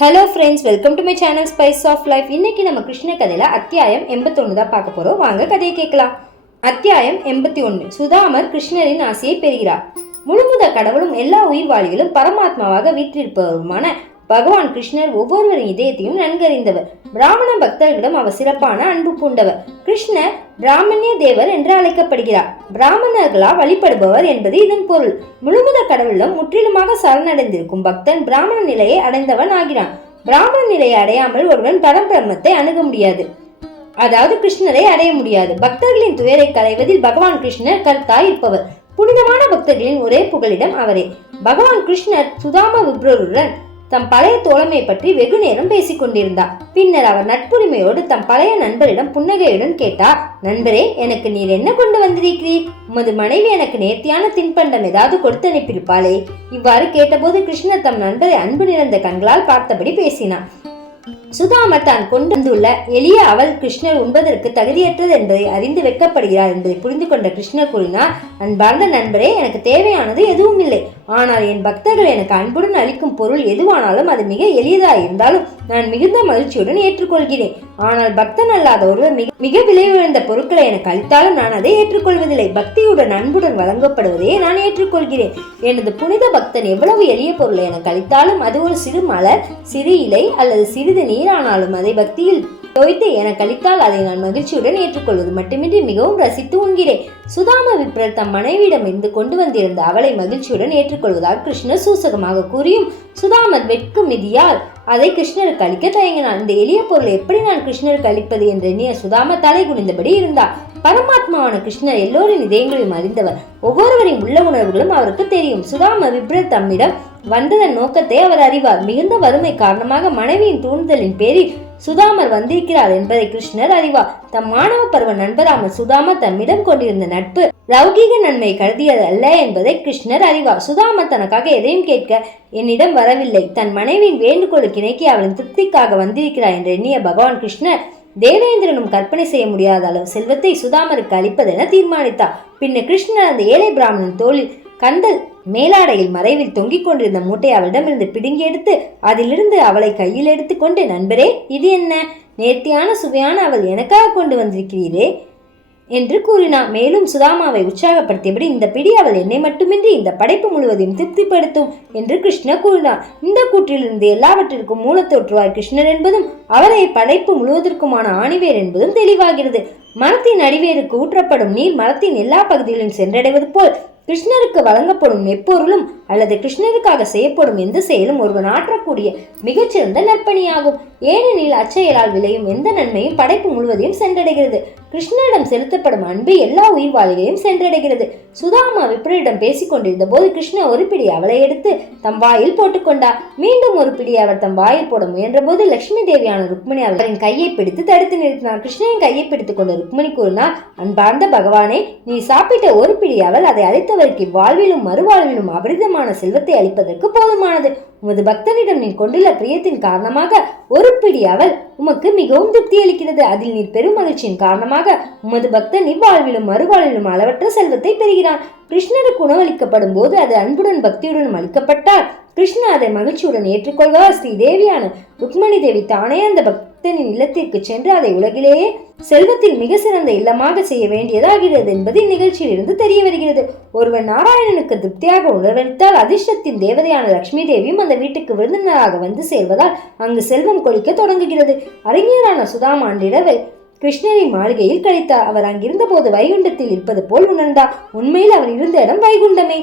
Hello friends welcome to my channel spice of life இன்னைக்கு நம்ம கிருஷ்ண கதையில் அத்தியாயம் எண்பத்தொன்று தான் பார்க்க போகிறோம் வாங்க கதையை கேட்கலாம். அத்தியாயம் எண்பத்தி ஒன்று சுதாமர் கிருஷ்ணரின் ஆசையை பெறுகிறார். முழுமுத கடவுளும் எல்லா உயிர்வாளிகளும் பரமாத்மாவாக வீற்றிருப்பவருமான பகவான் கிருஷ்ணர் ஒவ்வொருவரின் இதயத்தையும் நன்கறிந்தவர். பிராமண பக்தர்களிடம் அவர் சிறப்பான அன்பு பூண்டவர். கிருஷ்ணர் பிராமணிய தேவர் என்று அழைக்கப்படுகிறார். பிராமணர்களா வழிபடுபவர் என்பது இதன் பொருள். முழுமுத கடவுளிடம் முற்றிலுமாக சரணடைந்திருக்கும் பக்தன் பிராமண நிலையை அடைந்தவன் ஆகிறான். பிராமண நிலையை அடையாமல் ஒருவன் பரம்பிரமத்தை அணுக முடியாது. அதாவது கிருஷ்ணரை அடைய முடியாது. பக்தர்களின் துயரை களைவதில் பகவான் கிருஷ்ணர் கருத்தாய் இருப்பவர். புனிதமான பக்தர்களின் ஒரே புகலிடம் அவரே. பகவான் கிருஷ்ணர் சுதாம விப்ரருடன் தம் பழைய தோழமை பற்றி வெகு நேரம் பேசிக் கொண்டிருந்தார். பின்னர் அவர் நட்புரிமையோடு தம் பழைய நண்பரிடம் புன்னகையுடன் கேட்டார் நண்பரே எனக்கு நீர் என்ன கொண்டு வந்திருக்கிறீர்? உமது மனைவி எனக்கு நேர்த்தியான தின்பண்டம் ஏதாவது கொடுத்து அனுப்பியிருப்பாளே இவ்வாறு கேட்டபோது கிருஷ்ணர் தம் நண்பரை அன்பு நிறைந்த கண்களால் பார்த்தபடி பேசினார். சுதாமர் தான் கொண்டு வந்துள்ள எளிய அவள் கிருஷ்ணர் உண்பதற்கு தகுதியற்றது என்பதை அறிந்து வெட்கப்படுகிறார் என்பதை புரிந்து கொண்ட கிருஷ்ணர் கூறினார் அன்பார்ந்த நண்பரே எனக்கு தேவையானது எதுவும் இல்லை. ஆனால் என் பக்தர்கள் எனக்கு அன்புடன் அளிக்கும் பொருள் எதுவானாலும் அது மிக எளியதாக இருந்தாலும் நான் மிகுந்த மகிழ்ச்சியுடன் ஏற்றுக்கொள்கிறேன். ஆனால் பக்தன் அல்லாத ஒருவர் மிக மிக விலை உயர்ந்த பொருட்களை எனக்கு அளித்தாலும் நான் அதை ஏற்றுக்கொள்வதில்லை. பக்தியுடன் அன்புடன் வழங்கப்படுவதையே நான் ஏற்றுக்கொள்கிறேன். எனது புனித பக்தன் எவ்வளவு எளிய பொருளை எனக்கு அளித்தாலும் அது ஒரு சிறு மலர் சிறு இலை அல்லது சிறிது நீரானாலும் அதை பக்தியில் தோய்த்து எனக்கு அளித்தால் அதை நான் மகிழ்ச்சியுடன் ஏற்றுக்கொள்வது மட்டுமின்றி மிகவும் ரசித்து உண்கிறேன். சுதாம விப்ரர் தம் மனைவியிடம் இருந்து கொண்டு வந்திருந்த அவளை மகிழ்ச்சியுடன் ஏற்றுக்கொள்வதாக கிருஷ்ணர் சூசகமாக கூறியும் சுதாமர் வெட்கு மிதியால் அதை கிருஷ்ணருக்கு அளிக்க தயங்கினான். இந்த எளிய பொருளை எப்படி நான் கிருஷ்ணருக்கு அளிப்பது? என்று எண்ணிய சுதாம தலை குனிந்தபடி இருந்தார். பரமாத்மாவான கிருஷ்ணர் எல்லோரின் இதயங்களையும் அறிந்தவர் ஒவ்வொருவரின் உள்ள உணர்வுகளும் அவருக்கு தெரியும். சுதாம விப்ரர் தம்மிடம் வந்ததன் நோக்கத்தை அவர் அறிவார். மிகுந்த வறுமை காரணமாக மனைவியின் தூண்டுதலின் பேரில் சுதாமர் வந்திருக்கிறார் என்பதை கிருஷ்ணர் அறிவார். தம் மாணவ பருவ நண்பராம சுதாமர் தம்மிடம் கொண்டிருந்த நட்பு லௌகீக நன்மை கருதியது அல்ல என்பதை கிருஷ்ணர் அறிவார். சுதாமர் தனக்காக எதையும் கேட்க என்னிடம் வரவில்லை. தன் மனைவியின் வேண்டுகோளுக்கு இணக்கி அவளின் திருப்திக்காக வந்திருக்கிறார் என்று எண்ணிய பகவான் கிருஷ்ணர் தேவேந்திரனும் கற்பனை செய்ய முடியாத அளவு செல்வத்தை சுதாமருக்கு அளிப்பதென தீர்மானித்தார். பின்னர் கிருஷ்ணர் அந்த ஏழை பிராமணன் தோளில் கந்தல் மேலாடையில் மறைவில் தொங்கிக் கொண்டிருந்த மூட்டை அவளிடமிருந்து பிடுங்கி எடுத்து அதிலிருந்து அவளை கையில் எடுத்துக்கொண்டு நண்பரே இது என்ன? நேர்த்தியான சுவையான அவள் எனக்காக கொண்டு வந்திருக்கிறீரே? என்று கூறினான் மேலும் சுதாமாவை உற்சாகப்படுத்தியபடி இந்த பிடி அவள் என்னை மட்டுமின்றி இந்த படைப்பு முழுவதையும் திருப்திப்படுத்தும் என்று கிருஷ்ணர் கூறினார் இந்த கூற்றிலிருந்து எல்லாவற்றிற்கும் மூலத்தோற்றுவாய் கிருஷ்ணர் என்பதும் அவரை படைப்பு முழுவதற்குமான ஆணிவேர் என்பதும் தெளிவாகிறது. மரத்தின் அடிவேருக்கு ஊற்றப்படும் நீர் மரத்தின் எல்லா பகுதிகளிலும் சென்றடைவது போல் கிருஷ்ணருக்கு வழங்கப்படும் எப்பொருளும் அல்லது கிருஷ்ணருக்காக செய்யப்படும் எந்த செயலும் ஒருவன் ஆற்றக்கூடிய மிகச்சிறந்த நற்பணியாகும். ஏனெனில் அச்செயலால் விளையும் எந்த நன்மையும் படைப்பு முழுவதையும் சென்றடைகிறது. கிருஷ்ணரிடம் செலுத்தப்படும் அன்பு எல்லா உயிர்வாளிகளையும் சென்றடைகிறது. சுதாமா விப்ரரிடம் பேசிக்கொண்டிருந்த போது கிருஷ்ணர் ஒரு பிடி அவளை எடுத்து தம் வாயில் போட்டுக்கொண்டார் மீண்டும் ஒரு பிடி அவர் தம் வாயில் போட முயன்ற போது லட்சுமி தேவியான ருக்மிணி அவரின் கையை பிடித்து தடுத்து நிறுத்தினார். கிருஷ்ணனின் கையை பிடித்துக் கொண்ட ருக்மிணி கூறினார் அன்பார்ந்த பகவானே நீ சாப்பிட்ட ஒரு பிடி அவள் அதை அளித்தவருக்கு வாழ்விலும் மறுவாழ்விலும் அபரிதமான செல்வத்தை அளிப்பதற்கு போதுமானது. உமது பக்தனிடம் நீ கொண்டுள்ள பிரியத்தின் காரணமாக ஒரு பிடி அவள் உமக்கு மிகவும் திருப்தி அளிக்கிறது. அதில் நீர் பெரும் மகிழ்ச்சியின் காரணமாக உமது பக்தன் இவ்வாழ்விலும் மறுவாழ்விலும் அளவற்ற செல்வத்தை பெறுகிறான். கிருஷ்ணருக்கு உணவளிக்கப்படும் போது அது அன்புடன் பக்தியுடன் அளிக்கப்பட்டால் கிருஷ்ணா அதை மகிழ்ச்சியுடன் ஏற்றுக்கொள்வார். ஸ்ரீ தேவியான ருக்மணி தேவி தானே அந்த பக்தனின் இல்லத்திற்கு சென்று அதை உலகிலேயே செல்வத்தில் மிக சிறந்த இல்லமாக செய்ய வேண்டியதாகிறது என்பது இந்நிகழ்ச்சியில் இருந்து தெரிய வருகிறது. ஒருவன் நாராயணனுக்கு திருப்தியாக உணர்வளித்தால் அதிர்ஷ்டத்தின் தேவதையான லட்சுமி தேவியும் அந்த வீட்டுக்கு விருந்தினராக வந்து சேர்வதால் அங்கு செல்வம் கொளிக்க தொடங்குகிறது. அறிஞரான சுதாமாண்டிரவை கிருஷ்ணரின் மாளிகையில் கழித்தார். அவர் அங்கிருந்த போது வைகுண்டத்தில் இருப்பது போல் உணர்ந்தார். உண்மையில் அவர் இருந்த இடம் வைகுண்டமே.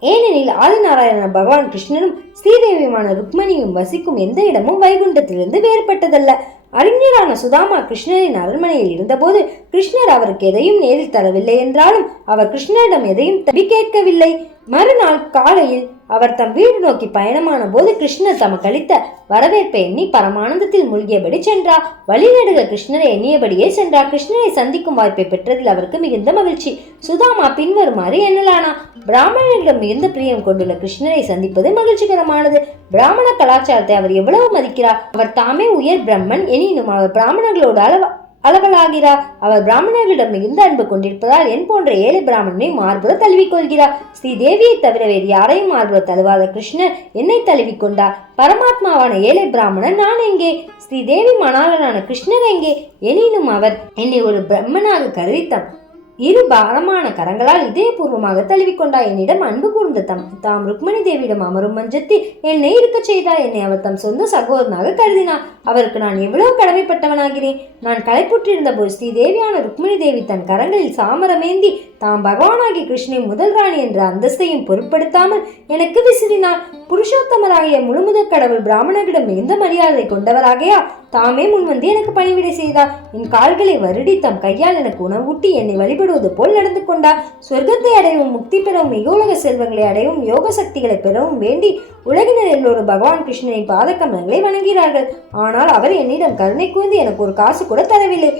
ஏனெனில் ஆதிநாராயண பகவான் கிருஷ்ணனும் ஸ்ரீதேவியுமான ருக்மணியும் வசிக்கும் எந்த இடமும் வைகுண்டத்திலிருந்து வேறுபட்டதல்ல. அறிஞரான சுதாமா கிருஷ்ணரின் அரண்மனையில் இருந்தபோது கிருஷ்ணர் அவருக்கு எதையும் நேரில் தரவில்லை என்றாலும் அவர் கிருஷ்ணரிடம் எதையும் தப்பி கேட்கவில்லை. மறுநாள் காலையில் அவர் தம் வீடு நோக்கி பயணமான போது கிருஷ்ணர் தமக்கு அளித்த வரவேற்பை எண்ணி பரமானந்தத்தில் மூழ்கியபடி சென்றார். வழிநடுக கிருஷ்ணரை எண்ணியபடியே சென்றார். கிருஷ்ணரை சந்திக்கும் வாய்ப்பை பெற்றதில் அவருக்கு மிகுந்த மகிழ்ச்சி. சுதாமா பின்வருமாறு எண்ணலானா? பிராமணர்களிடம் மிகுந்த பிரியம் கொண்டுள்ள கிருஷ்ணரை சந்திப்பது மகிழ்ச்சிகரமானது. பிராமண கலாச்சாரத்தை அவர் எவ்வளவு மதிக்கிறார்? அவர் தாமே உயர் பிரம்மன் எனினும் அவர் பிராமணர்களோடு அளவ அளவலாகிறார் அவர் பிராமணர்களிடம் மிகுந்த அன்பு கொண்டிருப்பதால் என் போன்ற ஏழை பிராமணனை மார்புற தழுவிக்கொள்கிறார். ஸ்ரீதேவியை தவிர வேறு யாரையும் மார்புற தழுவாத கிருஷ்ணர் என்னை தழுவிக்கொண்டார். பரமாத்மாவான ஏழை பிராமணன் நான் எங்கே? ஸ்ரீதேவி மணாளனான கிருஷ்ணர் எங்கே? எனினும் அவர் என்னை ஒரு பிரம்மனாக கருவித்தான் இரு பாரமான கரங்களால் இதயபூர்வமாக தழுவிக்கொண்டா என்னிடம் அன்பு கூர்ந்த தம் தாம் ருக்மணி தேவியிடம் அமரும் மஞ்சத்தில் என்னை இருக்கச் செய்தார் என்னை அவர் தம் சொந்த சகோதரனாக கருதினார். அவருக்கு நான் எவ்வளவு கடமைப்பட்டவனாகிறேன். நான் களைப்புற்றிருந்த போது ஸ்ரீ தேவியான ருக்மிணி தேவி தன் கரங்களில் சாமரமேந்தி தாம் பகவானாகி கிருஷ்ணன் முதல் ராணி என்ற அந்தஸ்தையும் பொருட்படுத்தாமல் எனக்கு விசிறினார் புருஷோத்தமராகிய முழுமுதற் கடவுள் பிராமணர்களிடம் எந்த மரியாதை கொண்டவராகையா? தாமே முன்வந்து எனக்கு பணிவிடை செய்தார் என் கால்களை வருடி தம் கையால் எனக்கு உணவூட்டி என்னை வழிபடுவது போல் நடந்து கொண்டார் சொர்க்கத்தை அடையவும் முக்தி பெறவும் மிகவுலக செல்வங்களை அடையவும் யோக சக்திகளை பெறவும் வேண்டி உலகினர் எல்லோரும் பகவான் கிருஷ்ணனின் பாதக்கமலங்களை வணங்குகிறார்கள். ஆனால் அவர் என்னிடம் கருணை கூர்ந்து எனக்கு ஒரு காசு கூட தரவில்லை.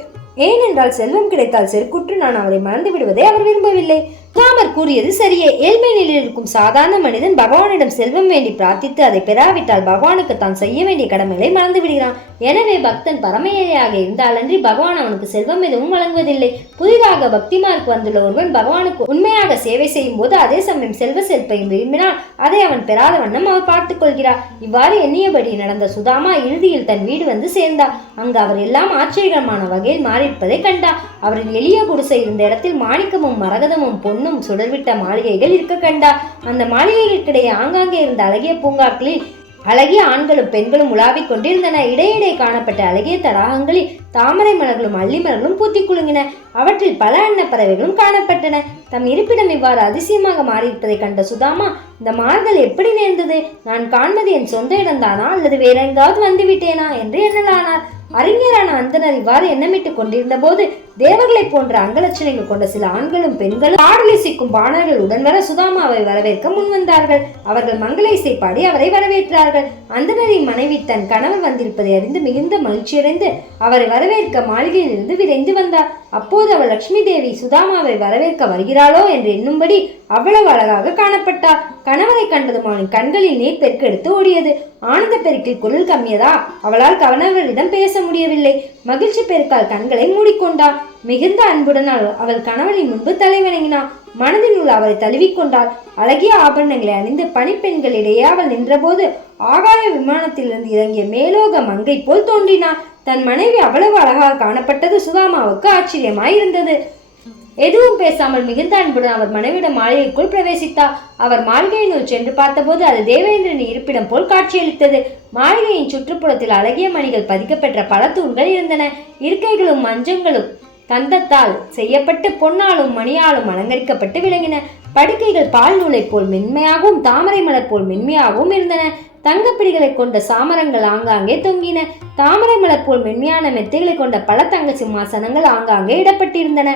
ஏனென்றால் செல்வம் கிடைத்தால் செருக்குற்று நான் அவரை மறந்து விடுவதை அவர் விரும்பவில்லை. ராமர் கூறியது சரியே. ஏழ்மை நிலையில் இருக்கும் சாதாரண மனிதன் பகவானிடம் செல்வம் வேண்டி பிரார்த்தித்து அதை பெறாவிட்டால் பகவானுக்கு தான் செய்ய வேண்டிய கடமைகளை மறந்து விடுகிறான். எனவே பக்தன் பரமேயாக இருந்தாலன்றி பகவான் அவனுக்கு செல்வம் எதுவும் வழங்குவதில்லை. புதிதாக பக்திமார்க்கு வந்துள்ள ஒருவன் பகவானுக்கு உண்மையாக சேவை செய்யும் போது அதே சமயம் செல்வ செல்பையும் விரும்பினால் அதை அவன் பெறாத வண்ணம் அவர் பார்த்துக் கொள்கிறார். இவ்வாறு எண்ணியபடி நடந்த சுதாமா இறுதியில் தன் வீடு வந்து சேர்ந்தார். அங்கு அவர் எல்லாம் ஆச்சரியகரமான வகையில் மாறியிருப்பதை கண்டார். அவரின் எளிய குடிசை இருந்த இடத்தில் மாணிக்கமும் மரகதமும் பொன்னும் சுடர்விட்ட மாளிகைகள் இருக்க கண்டார். அந்த மாளிகைகளுக்கிடையே ஆங்காங்கே இருந்த அழகிய பூங்காக்களில் அழகிய ஆண்களும் பெண்களும் உலாவிக் கொண்டிருந்தன. இடையிடையே காணப்பட்ட அழகிய தடாகங்களில் தாமரை மலர்களும் அள்ளி மலர்களும் பூத்தி குலுங்கின. அவற்றில் பல அன்ன பறவைகளும் காணப்பட்டன. தம் இருப்பிடம் இவ்வாறு அதிசயமாக மாறியிருப்பதை கண்ட சுதாமா இந்த மாறுதல் எப்படி நேர்ந்தது? நான் காண்பது என் சொந்த இடம்தானா? அல்லது வேற எங்காவது வந்துவிட்டேனா என்று எண்ணலானார். அறிஞரான அந்தனர் இவ்வாறு எண்ணமிட்டுக் கொண்டிருந்த போது தேவர்களைப் போன்ற அங்கலட்சணைகள் கொண்ட சில ஆண்களும் பெண்களும் பாடலை சிக்கும் பாணர்கள் உடன்வர சுதாமாவை வரவேற்க முன்வந்தார்கள் அவர்கள் மங்கள இசை பாடி அவரை வரவேற்றார்கள். அந்தனரின் மனைவி தன் கணவர் வந்திருப்பதை அறிந்து மிகுந்த மகிழ்ச்சியடைந்து அவரை வரவேற்க மாளிகையிலிருந்து விரைந்து வந்தார். அப்போது அவள் லட்சுமி தேவி சுதாமாவை வரவேற்க வருகிறாளோ? என்று எண்ணும்படி அவ்வளவு அழகாக காணப்பட்டார். கணவரை கண்டதும் அவனின் கண்களில் நீர் பெருக்கெடுத்து ஓடியது. ஆனந்த பெருக்கில் குரல் கம்மியதா? அவளால் கணவரிடம் பேச முடியவில்லை. மகிழ்ச்சி பெருக்கால் கண்களை மூடிக்கொண்டாள் மிகுந்த அன்புடன் அவள் கணவனின் முன்பு தலை வணங்கினார் மனதினுள் அவரை தழுவிக்கொண்டாள். அழகிய ஆபரணங்களை அணிந்து பனிப்பெண்களிடையே அவள் நின்றபோது ஆகாய விமானத்திலிருந்து இறங்கிய மேலோக மங்கை போல் தோன்றினாள் தன் மனைவி அவ்வளவு அழகாக காணப்பட்டது சுதாமாவுக்கு ஆச்சரியமாயிருந்தது. எதுவும் பேசாமல் மிகுந்த அன்புடன் அவர் மனைவியிடம் மாளிகைக்குள் பிரவேசித்தார். அவர் மாளிகையினுள் சென்று பார்த்தபோது அது தேவேந்திரனின் இருப்பிடம் போல் காட்சியளித்தது. மாளிகையின் சுற்றுப்புறத்தில் அழகிய மணிகள் பதிக்கப்பெற்ற பல தூண்கள் இருந்தன. இருக்கைகளும் மஞ்சங்களும் தந்தத்தால் செய்யப்பட்டு பொன்னாலும் மணியாலும் அலங்கரிக்கப்பட்டு விளங்கின. படுக்கைகள் பால் நூலைப் போல் மென்மையாகவும் தாமரை மலர் போல் மென்மையாகவும் இருந்தன. தங்கப்பிடிகளை கொண்ட சாமரங்கள் ஆங்காங்கே தொங்கின. தாமரை மலர் போல் மென்மையான மெத்தைகளை கொண்ட பல தங்க சிம்மாசனங்கள் ஆங்காங்கே இடப்பட்டிருந்தன.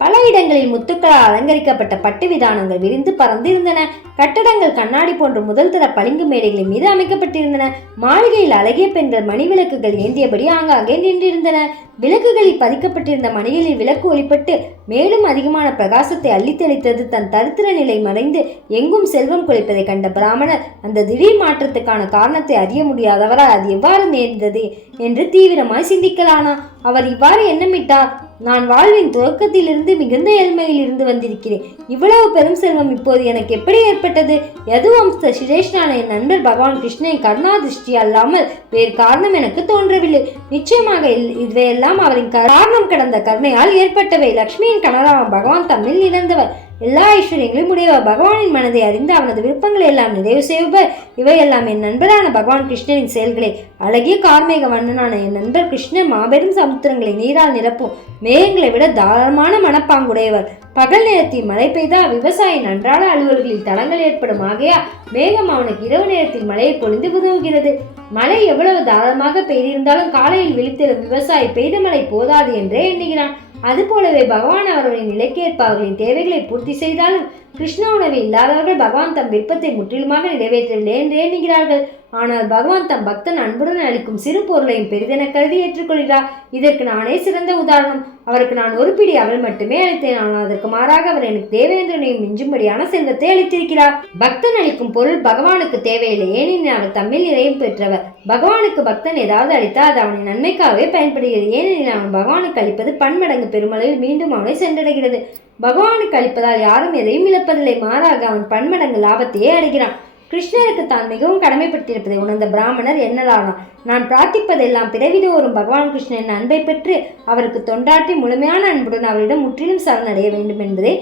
பல இடங்களில் முத்துக்களால் அலங்கரிக்கப்பட்ட பட்டு விதானங்கள் விரிந்து பறந்திருந்தன. கட்டடங்கள் கண்ணாடி போன்ற முதல் தர பளிங்கு மேடைகளின் மீது அமைக்கப்பட்டிருந்தன. மாளிகையில் அழகிய பெண்கள் மணி விளக்குகள் ஏந்தியபடி ஆங்காங்கே நின்றிருந்தன. விளக்குகளில் பதிக்கப்பட்டிருந்த மணிகளில் விளக்கு ஒளிப்பட்டு மேலும் அதிகமான பிரகாசத்தை அள்ளித்தளித்தது தன் தரித்திர நிலை மறைந்து எங்கும் செல்வம் குலைப்பதை கண்ட பிராமணர் அந்த திடீர் மாற்றத்துக்கான காரணத்தை அறிய முடியாதவரால் அது எவ்வாறு நேர்ந்தது என்று தீவிரமாய் சிந்திக்கலானா? அவர் இவ்வாறு எண்ணமிட்டார். நான் வாழ்வின் துவக்கத்திலிருந்து மிகுந்த ஏழ்மையில் இருந்து வந்திருக்கிறேன். இவ்வளவு பெரும் செல்வம் இப்போது எனக்கு எப்படி ஏற்பட்டது? எது வம்ச சிரேஷ்டான என் நண்பர் பகவான் கிருஷ்ணன் கருணா திருஷ்டி அல்லாமல் வேறு காரணம் எனக்கு தோன்றவில்லை. நிச்சயமாக இல்- இவையெல்லாம் அவரின் காரணம் கடந்த கருணையால் ஏற்பட்டவை. லக்ஷ்மியின் கணவரான பகவான் தம்மில் இழந்தவர் எல்லா ஐஸ்வர்யங்களையும் உடையவர். பகவானின் மனதை அறிந்து அவனது விருப்பங்களை எல்லாம் நிறைவு செய்வர் இவையெல்லாம் என் நண்பரான பகவான் கிருஷ்ணனின் செயல்களே. அழகிய கார்மேக வண்ணனான என் நண்பர் கிருஷ்ணன் மாபெரும் சமுத்திரங்களை நீரால் நிரப்பும். மேகங்களை விட தாராளமான மனப்பாங்குடையவர். பகல் நேரத்தில் மழை பெய்தால் விவசாயியின் அன்றாட அலுவல்களில் தடங்கள் ஏற்படும். ஆகையா மேகம் அவனுக்கு இரவு நேரத்தில் மழையை பொழிந்து உதவுகிறது. மழை எவ்வளவு தாராளமாக பெய்திருந்தாலும் காலையில் விழித்தெழும் விவசாயி பெய்த மழை போதாது என்றே எண்ணுகிறான். அதுபோலவே பகவான் அவர்களின் நிலைக்கேற்ப அவர்களின் தேவைகளை பூர்த்தி செய்தாலும் கிருஷ்ண உணர்வு இல்லாதவர்கள் பகவான் தம் விருப்பத்தை முற்றிலுமாக நிறைவேற்றவில்லை என்று எண்ணுகிறார்கள். ஆனால் பகவான் தம் பக்தன் அன்புடன் அளிக்கும் சிறு பொருளையும் பெரிதென கருதி ஏற்றுக்கொள்கிறார். இதற்கு நானே சிறந்த உதாரணம். அவருக்கு நான் ஒரு பிடி அவள் மட்டுமே அளித்தேன். ஆனால் அதற்கு மாறாக அவர் எனக்கு தேவேந்திரனையும் மிஞ்சும்படியான செல்வத்தை அளித்திருக்கிறார். பக்தன் அளிக்கும் பொருள் பகவானுக்கு தேவையில்லை. ஏனெனில் அவர் தம்மில் நிறையும் பெற்றவர். பகவானுக்கு பக்தன் ஏதாவது அளித்தால் அது அவனின் நன்மைக்காகவே பயன்படுகிறது. ஏனெனில் அவன் பகவானுக்கு அளிப்பது பன்மடங்கு பெருமளவில் மீண்டும் அவனை சென்றடைகிறது. பகவானுக்கு அளிப்பதால் யாரும் எதையும் இழப்பதில்லை. மாறாக அவன் பன்மடங்கு லாபத்தையே அடைகிறான். கிருஷ்ணருக்கு தான் மிகவும் கடமைப்பட்டிருப்பதை உணர்ந்த பிராமணர் என்னலானார் நான் பிரார்த்திப்பதெல்லாம் பிறவிதோறும் பகவான் கிருஷ்ணன் அன்பை பெற்று அவருக்கு தொண்டாற்றி முழுமையான அன்புடன் அவரிடம் முற்றிலும் சரணடைய வேண்டும் என்பதே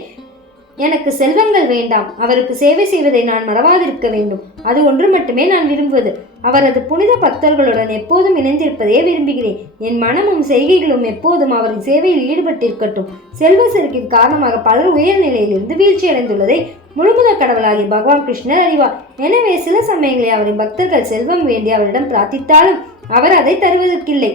எனக்கு செல்வங்கள் வேண்டாம். அவருக்கு சேவை செய்வதை நான் மறவாதிருக்க வேண்டும். அது ஒன்று மட்டுமே நான் விரும்புவது. அவரது புனித பக்தர்களுடன் எப்போதும் இணைந்திருப்பதையே விரும்புகிறேன். என் மனமும் செய்கைகளும் எப்போதும் அவரின் சேவையில் ஈடுபட்டிருக்கட்டும். செல்வ செருக்கின் காரணமாக பலர் உயர்நிலையிலிருந்து வீழ்ச்சி அடைந்துள்ளதை முழுமுத கடவுளாகிய பகவான் கிருஷ்ணர் அறிவார். எனவே சில சமயங்களில் அவரின் பக்தர்கள் செல்வம் வேண்டி அவரிடம் பிரார்த்தித்தாலும் அவர் அதை தருவதற்கில்லை.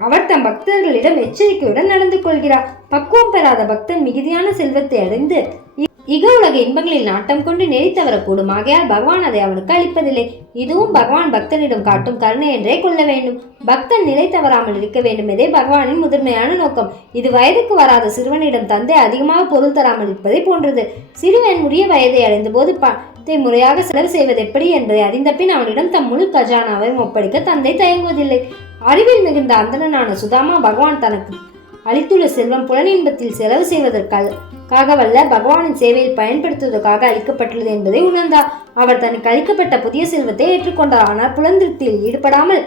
அவர் தம் பக்தர்களிடம் எச்சரிக்கையுடன் நடந்து கொள்கிறார். பக்குவம் பெறாத பக்தன் மிகுதியான செல்வத்தை அடைந்து இக உலக இன்பங்களில் நாட்டம் கொண்டு நெறி ஆகையால் பகவான் அதை அவனுக்கு அளிப்பதில்லை. இதுவும் பகவான் பக்தனிடம் காட்டும் கருணை என்றே கொள்ள வேண்டும். பக்தன் நிலை தவறாமல் இருக்க வேண்டும் இதே பகவானின் முதன்மையான நோக்கம். இது வயதுக்கு வராத சிறுவனிடம் தந்தை அதிகமாக பொருள் தராமல் இருப்பதை போன்றது. சிறுவன் உரிய வயதை அடைந்த போது பணத்தை முறையாக செலவு செய்வது எப்படி என்பதை அறிந்த பின் அவனிடம் தம் முழு கஜானாவை ஒப்படைக்க தந்தை தயங்குவதில்லை. அறிவில் மிகுந்த அந்தணனான சுதாமா பகவான் தனக்கு அளித்துள்ள செல்வம் புலனின்பத்தில் செலவு காகவல்ல பகவானின் சேவையில் பயன்படுத்துவதற்காக அளிக்கப்பட்டுள்ளது என்பதை உணர்ந்தார் அவர் தனக்கு அளிக்கப்பட்ட புதிய செல்வத்தை ஏற்றுக்கொண்டார். ஆனால் புலந்திருப்தியில் ஈடுபடாமல்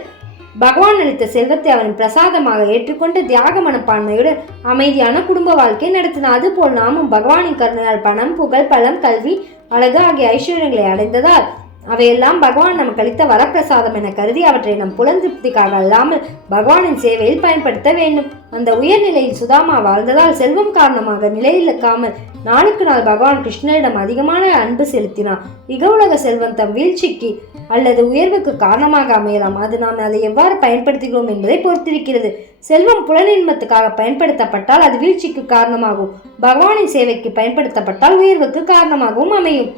பகவான் அளித்த செல்வத்தை அவன் பிரசாதமாக ஏற்றுக்கொண்டு தியாக மனப்பான்மையுடன் அமைதியான குடும்ப வாழ்க்கை நடத்தினார். அதுபோல் நாமும் பகவானின் கருணையால் பணம் புகழ் பலம் கல்வி அழகு ஆகிய ஐஸ்வர்யங்களை அடைந்ததால் அவையெல்லாம் பகவான் நமக்கு அளித்த வரப்பிரசாதம் என கருதி அவற்றை நம் புலந்திருப்திக்காக அல்லாமல் பகவானின் சேவையில் பயன்படுத்த வேண்டும். அந்த உயர்நிலையில் சுதாமா வாழ்ந்ததால் செல்வம் காரணமாக நிலையிழக்காமல் நாளுக்கு நாள் பகவான் கிருஷ்ணரிடம் அதிகமான அன்பு செலுத்தினார். உலக செல்வம் தம் வீழ்ச்சிக்கு அல்லது உயர்வுக்கு காரணமாக அமையலாம். அது நாம் அதை எவ்வாறு பயன்படுத்துகிறோம் என்பதை பொறுத்திருக்கிறது. செல்வம் புலனின்மத்துக்காக பயன்படுத்தப்பட்டால் அது வீழ்ச்சிக்கு காரணமாகும். பகவானின் சேவைக்கு பயன்படுத்தப்பட்டால் உயர்வுக்கு காரணமாகவும் அமையும்.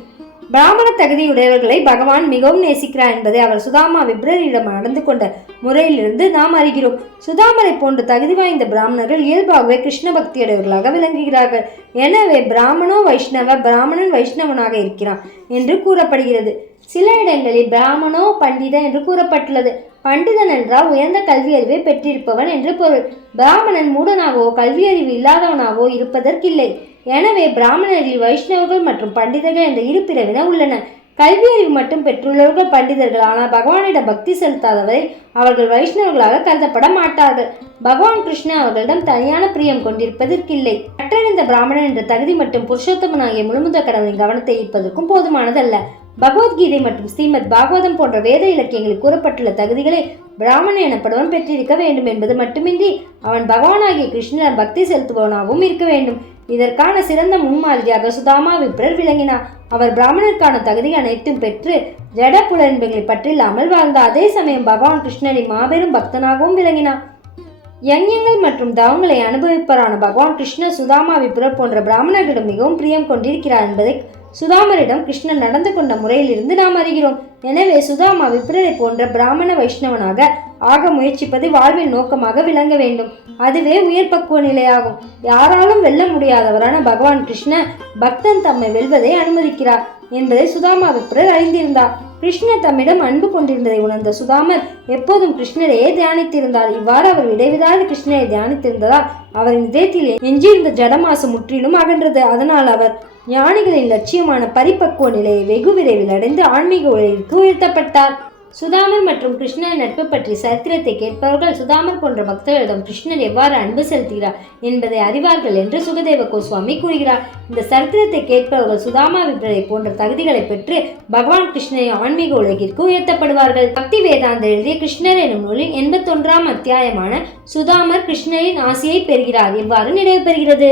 பிராமண தகுதியுடையவர்களை பகவான் மிகவும் நேசிக்கிறார் என்பதை அவர் சுதாமா விப்ரரியிடம் நடந்து கொண்ட முறையிலிருந்து நாம் அறிகிறோம். சுதாமரை போன்ற தகுதி வாய்ந்த பிராமணர்கள் இயல்பாகவே கிருஷ்ண பக்தியுடையவர்களாக விளங்குகிறார்கள். எனவே பிராமணோ வைஷ்ணவ பிராமணன் வைஷ்ணவனாக இருக்கிறான் என்று கூறப்படுகிறது. சில இடங்களில் பிராமணோ பண்டித என்று கூறப்பட்டுள்ளது. பண்டிதன் என்றால் உயர்ந்த கல்வி அறிவை பெற்றிருப்பவன் என்று பொருள். பிராமணன் மூடனாகவோ கல்வி அறிவு இல்லாதவனாகவோ இருப்பதற்கில்லை. எனவே பிராமணரில் வைஷ்ணவர்கள் மற்றும் பண்டிதர்கள் என்ற இரு பிரிவினர் உள்ளன. கல்வி அறிவு மட்டும் பெற்றுள்ளவர்கள் பண்டிதர்கள். ஆனால் பகவானிடம் பக்தி செலுத்தாதவரை அவர்கள் வைஷ்ணவர்களாக கருதப்பட மாட்டார்கள். பகவான் கிருஷ்ணன் அவர்களிடம் தனியான பிரியம் கொண்டிருப்பதற்கில்லை. கற்றறிந்த பிராமணன் என்ற தகுதி மற்றும் புருஷோத்தமனாகிய முழுமுத கடவுளின் கவனத்தை ஈர்ப்பதற்கும் போதுமானதல்ல. பகவத்கீதை மற்றும் ஸ்ரீமத் பாகவதம் போன்ற வேத இலக்கியங்களில் கூறப்பட்டுள்ள தகுதிகளை பிராமணன் எனப்படுவன் பெற்றிருக்க வேண்டும் என்பது மட்டுமின்றி அவன் பகவானாகிய கிருஷ்ணன் பக்தி செலுத்துபவனாகவும் இருக்க வேண்டும். இதற்கான சிறந்த முன்மாதிரியாக சுதாமா விப்ரர் விளங்கினார். அவர் பிராமணருக்கான தகுதி அனைத்தும் பெற்று ஜட புலன்பங்களை பற்றில்லாமல் வாழ்ந்த அதே சமயம் பகவான் கிருஷ்ணனை மாபெரும் பக்தனாகவும் விளங்கினார். யஞ்ஞங்கள் மற்றும் தவங்களை அனுபவிப்பவரான பகவான் கிருஷ்ண சுதாமா விப்ரர் போன்ற பிராமணர்களிடம் மிகவும் பிரியம் கொண்டிருக்கிறார் என்பதை சுதாமரிடம் கிருஷ்ணன் நடந்து கொண்ட முறையிலிருந்து நாம் அறிகிறோம். எனவே சுதாமா விப்ரரை போன்ற பிராமண வைஷ்ணவனாக ஆக முயற்சிப்பது வாழ்வின் நோக்கமாக விளங்க வேண்டும். அதுவே உயர் பக்குவ நிலையாகும். யாராலும் வெல்ல முடியாதவரான பகவான் கிருஷ்ண பக்தன் தம்மை வெல்வதை அனுமதிக்கிறார் என்பதை சுதாமா விப்ரர் அறிந்திருந்தார். கிருஷ்ணர் தம்மிடம் அன்பு கொண்டிருந்ததை உணர்ந்த சுதாமர் எப்போதும் கிருஷ்ணரையே தியானித்திருந்தார். இவ்வாறு அவர் இடைவிடாது கிருஷ்ணரை தியானித்திருந்ததால் அவரின் இதயத்தில் எஞ்சியிருந்த ஜடமாசு முற்றிலும் அகன்றது. அதனால் அவர் ஞானிகளின் லட்சியமான பரிபக்குவ நிலையை வெகு விரைவில் அடைந்து ஆன்மீக உலகிற்கு உயர்த்தப்பட்டார். சுதாமர் மற்றும் கிருஷ்ணரின் நட்பு பற்றி சரித்திரத்தை கேட்பவர்கள் சுதாமர் போன்ற பக்தர்களிடம் கிருஷ்ணர் எவ்வாறு அன்பு செலுத்துகிறார் என்பதை அறிவார்கள் என்று சுகதேவ கோஸ்வாமி கூறுகிறார். இந்த சரித்திரத்தை கேட்பவர்கள் சுதாமா விப்ரரை போன்ற தகுதிகளை பெற்று பகவான் கிருஷ்ணரை ஆன்மீக உலகிற்கு உயர்த்தப்படுவார்கள். பக்தி வேதாந்த எழுதிய கிருஷ்ணர் எனும் நூலின் எண்பத்தொன்றாம் அத்தியாயமான சுதாமர் கிருஷ்ணரின் ஆசையை பெறுகிறார். இவ்வாறு நிறைவு பெறுகிறது.